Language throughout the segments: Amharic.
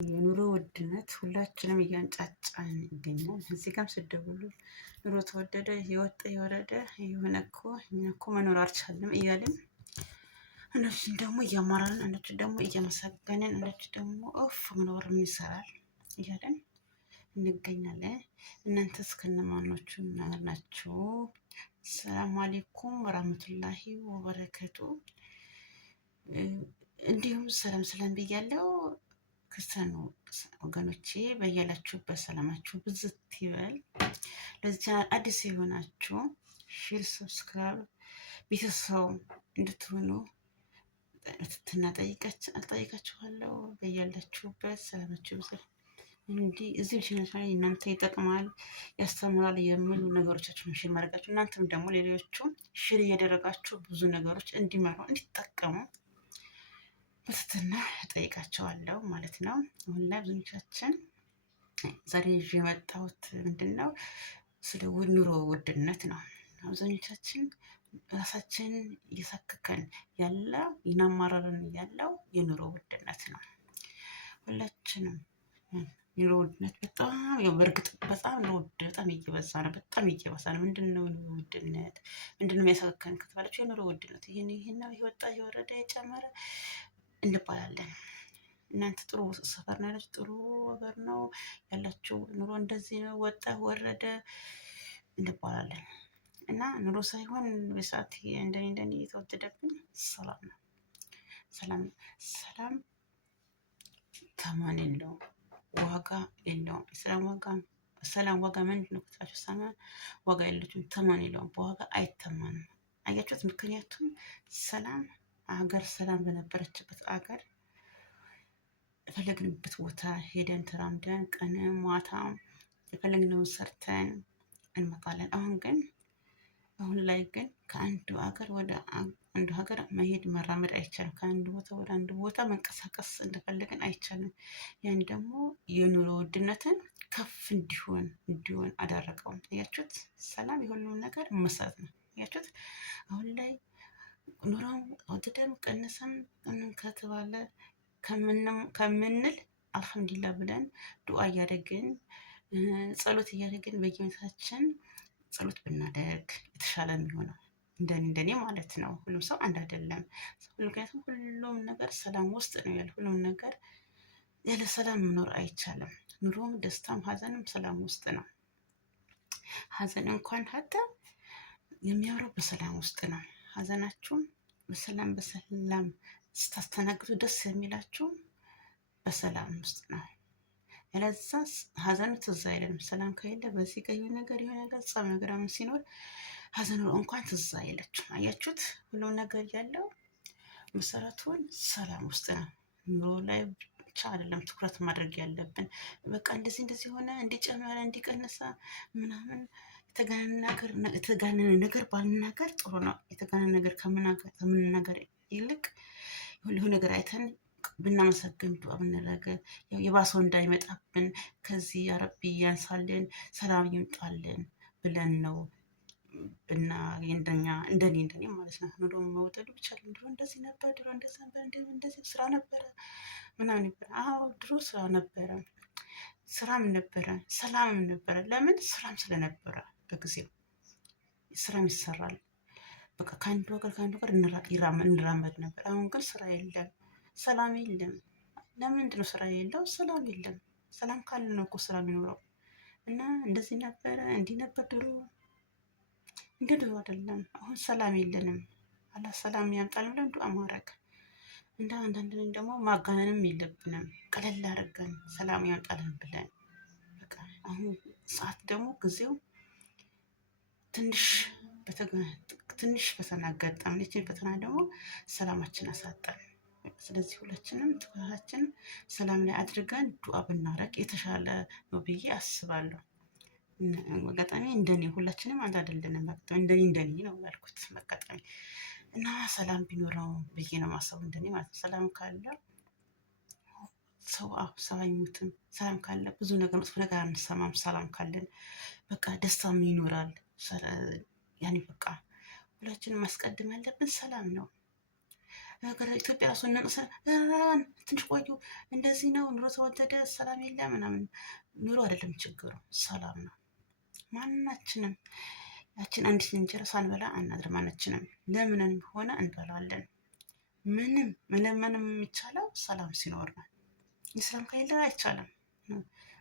የኑሮ ውድነት ሁላችንም እያንጫጫን ይገኛል። እዚህ ጋርም ስደውሉ ኑሮ ተወደደ፣ የወጣ የወረደ የሆነ እኮ እኛ እኮ መኖር አልቻልንም እያልን እነሱን ደግሞ እያማራልን፣ እነሱ ደግሞ እየመሰገንን፣ እነሱ ደግሞ ኦፍ መኖር ምን ይሰራል እያለን እንገኛለን። እናንተስ ከነማኖቹ ናችሁ? ሰላም አሌይኩም ወራህመቱላሂ ወበረከቱ። እንዲሁም ሰላም ሰላም ብያለው። ክርስቲያኑ ወገኖቼ በያላችሁበት ሰላማችሁ ብዝት ይበል። ለዚህ ቻናል አዲስ የሆናችሁ ሼር፣ ሰብስክራይብ ቤተሰብ እንድትሆኑ ትትና ጠይቃችኋለሁ። በያላችሁበት ሰላማችሁ ይብዛል። እንዲህ እዚህ ቻናል እናንተ ይጠቅማል፣ ያስተምራል የሚሉ ነገሮቻችሁን ሼር ማድረጋችሁ፣ እናንተም ደግሞ ሌሎቹ ሼር እያደረጋችሁ ብዙ ነገሮች እንዲመሩ እንዲጠቀሙ በትህትና እጠይቃቸዋለሁ ማለት ነው። አሁን ላይ ብዙዎቻችን ዛሬ ይዤ የመጣሁት ምንድን ነው? ስለ ኑሮ ውድነት ነው። አብዛኞቻችን ራሳችን እየሳከከን ያለ ይናማረርን ያለው የኑሮ ውድነት ነው። ሁላችንም ኑሮ ውድነት በጣም በእርግጥ በጣም ነው ውድ፣ በጣም እየበዛ ነው፣ በጣም እየበዛ ነው። ምንድን ነው ኑሮ ውድነት? ምንድን ነው የሚያሳከከን ከተባለችው የኑሮ ውድነት ይሄን ነው የወጣ የወረደ የጨመረ እንባላለን። እናንተ ጥሩ ሰፈር ነው ያላችሁ፣ ጥሩ ሀገር ነው ያላችሁ፣ ኑሮ እንደዚህ ነው ወጣ ወረደ እንባላለን። እና ኑሮ ሳይሆን በሰዓት እንደኔ የተወደደብን ሰላም ነው። ሰላም ተማን የለውም፣ ዋጋ የለውም። ሰላም ዋጋ ምንድን ነው ከተላችሁ፣ ሰላም ዋጋ የለችም፣ ተማን የለውም፣ በዋጋ አይተማንም። አያችሁት? ምክንያቱም ሰላም አገር ሰላም በነበረችበት አገር የፈለግንበት ቦታ ሄደን ተራምደን ቀንም ማታም የፈለግነውን ሰርተን እንመጣለን። አሁን ላይ ግን ከአንዱ ሀገር ወደ አንዱ ሀገር መሄድ መራመድ አይቻልም። ከአንዱ ቦታ ወደ አንዱ ቦታ መንቀሳቀስ እንደፈለግን አይቻልም። ያን ደግሞ የኑሮ ውድነትን ከፍ እንዲሆን አደረገው። ያችሁት ሰላም የሁሉም ነገር መሰረት ነው። ያችሁት አሁን ላይ ኑሮም ወደደም ቀነሰም ከተባለ ከምንል አልሐምዱሊላህ ብለን ዱዓ እያደረግን ጸሎት እያደረግን በየቤታችን ጸሎት ብናደርግ የተሻለ የሚሆነው እንደኔ ማለት ነው። ሁሉም ሰው አንድ አይደለም። ምክንያቱም ሁሉም ነገር ሰላም ውስጥ ነው ያለ። ሁሉም ነገር ያለ ሰላም መኖር አይቻልም። ኑሮም ደስታም ሀዘንም ሰላም ውስጥ ነው። ሀዘን እንኳን ሀታ የሚያምረው በሰላም ውስጥ ነው። ሀዘናችሁም በሰላም ስታስተናግዱ ደስ የሚላችሁ በሰላም ውስጥ ነው። ያለዛ ሀዘኑ ትዝ አይለንም። ሰላም ከሌለ በዚህ ጋር የሆነ ነገር ጸብ ነገር ሲኖር ሀዘኑ እንኳን ትዝ አይላችሁም። አያችሁት? ሁሉም ነገር ያለው መሰረቱን ሰላም ውስጥ ነው። ኑሮ ላይ ብቻ አይደለም ትኩረት ማድረግ ያለብን። በቃ እንደዚህ ሆነ እንዲጨመረ እንዲቀነሰ ምናምን የተጋነነ ነገር ባልናገር ጥሩ ነው። የተጋነነ ነገር ከምንናገር ይልቅ የሆነ ነገር አይተን ብናመሰግን ዱዓ ብናደርግ የባሰው እንዳይመጣብን ከዚህ ያረቢ ያንሳልን፣ ሰላም ይምጣልን ብለን ነው እና እንደኔ ማለት ነው። ኑሮ መውደዱ ብቻ ድሮ እንደዚህ ነበር፣ ድሮ እንደዚህ ነበር፣ እንደዚህ ስራ ነበረ ምናምን ነበር። አዎ ድሮ ስራ ነበረ፣ ስራም ነበረ፣ ሰላምም ነበረ። ለምን? ስራም ስለነበረ በጊዜው ስራም ይሰራል። በቃ ከአንዱ ሀገር እንራመድ ነበር። አሁን ግን ስራ የለም፣ ሰላም የለም። ለምንድን ነው ስራ የለው? ሰላም የለም። ሰላም ካለ ነው እኮ ስራ የሚኖረው። እና እንደዚህ ነበረ እንዲህ ነበር ድሮ። እንደ ድሮ አይደለም። አሁን ሰላም የለንም። አላህ ሰላም ያምጣልን ብለን ዱዓ ማድረግ እንደ አንዳንድ ደግሞ ማጋነንም የለብንም። ቀለል አድርገን ሰላም ያምጣልን ብለን በቃ አሁን ሰዓት ደግሞ ጊዜው ትንሽ ፈተና አጋጠመን። ይህችን ፈተና ደግሞ ሰላማችን አሳጣን። ስለዚህ ሁላችንም ትኩረታችን ሰላም ላይ አድርገን ዱዓ ብናረግ የተሻለ ነው ብዬ አስባለሁ። አጋጣሚ እንደኔ ሁላችንም አንድ አይደለንም። እንደኔ ነው ያልኩት አጋጣሚ እና ሰላም ቢኖረው ብዬ ነው ማሰቡ። እንደኔ ማለት ነው። ሰላም ካለ ሰው አይሞትም። ሰላም ካለ ብዙ ነገር መጥፎ ነገር አንሰማም። ሰላም ካለን በቃ ደስታም ይኖራል። ያኔ በቃ ሁላችንም ማስቀደም ያለብን ሰላም ነው። ኢትዮጵያ ራሱ ትንሽ ቆዩ፣ እንደዚህ ነው ኑሮ ተወደደ፣ ሰላም የለ ምናምን። ኑሮ አይደለም ችግሩ፣ ሰላም ነው። ማናችንም ያችን አንዲት እንጀራ ሳንበላ አናድር። ማናችንም ለምንም ሆነ እንበላለን። ምንም መለመንም የሚቻለው ሰላም ሲኖር ነው። የሰላም ከሌለ አይቻልም።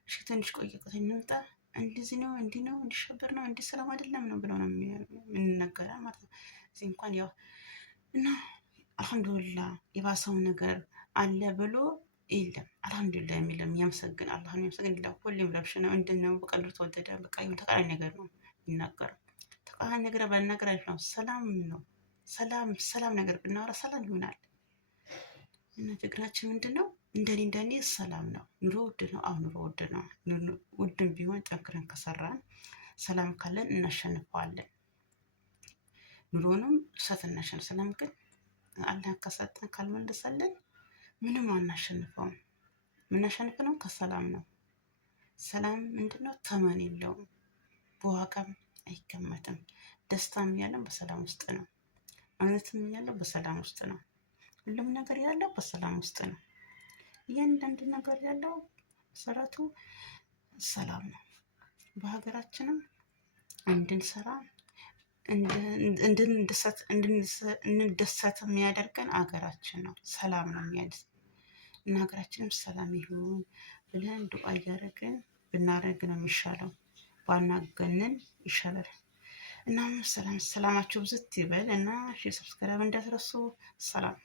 እሺ ትንሽ ቆይ ቆይ እንምጣ፣ እንደዚህ ነው እንዲህ ነው እንዲሸበር ነው እንዲህ ሰላም አይደለም ነው ብለው ነው የምንነገረ ማለት ነው። እዚህ እንኳን ያው እና አልሐምዱሊላህ የባሰውን ነገር አለ ብሎ የለም። አልሐምዱሊላህ የሚለም የሚያመሰግን አላህን የሚያመሰግን ሌላ ሁሌም ረብሽ ነው እንድነው በቀሉ ተወደደ በቃ ተቃራኒ ነገር ነው የሚናገረው። ተቃራኒ ነገር ባልናገር አሪፍ ነው። ሰላም ነው። ሰላም ነገር ብናወራ ሰላም ይሆናል። እና ችግራችን ምንድን ነው? እንደኔ ሰላም ነው። ኑሮ ውድ ነው። አሁን ኑሮ ውድ ነው። ውድም ቢሆን ጠንክረን ከሰራን ሰላም ካለን እናሸንፈዋለን። ኑሮንም እሳት እናሸንፍ። ሰላም ግን አላህ ከሰጠን ካልመለሰልን ምንም አናሸንፈውም። የምናሸንፈው ከሰላም ነው። ሰላም ምንድን ነው? ተመን የለውም፣ በዋጋም አይገመትም። ደስታም ያለው በሰላም ውስጥ ነው። እውነትም ያለው በሰላም ውስጥ ነው። ሁሉም ነገር ያለው በሰላም ውስጥ ነው። እያንዳንዱ ነገር ያለው መሰረቱ ሰላም ነው። በሀገራችንም እንድንሰራ እንድንደሰት የሚያደርገን ሀገራችን ነው። ሰላም ነው የሚያድስ እና ሀገራችንም ሰላም ይሁን ብለን ዱዓ እያደረግን ብናደርግ ነው የሚሻለው። ባናገንን ይሻላል። እና ሰላማችሁ ብዝት ይበል እና ሰብስክራይብ እንዳትረሱ። ሰላም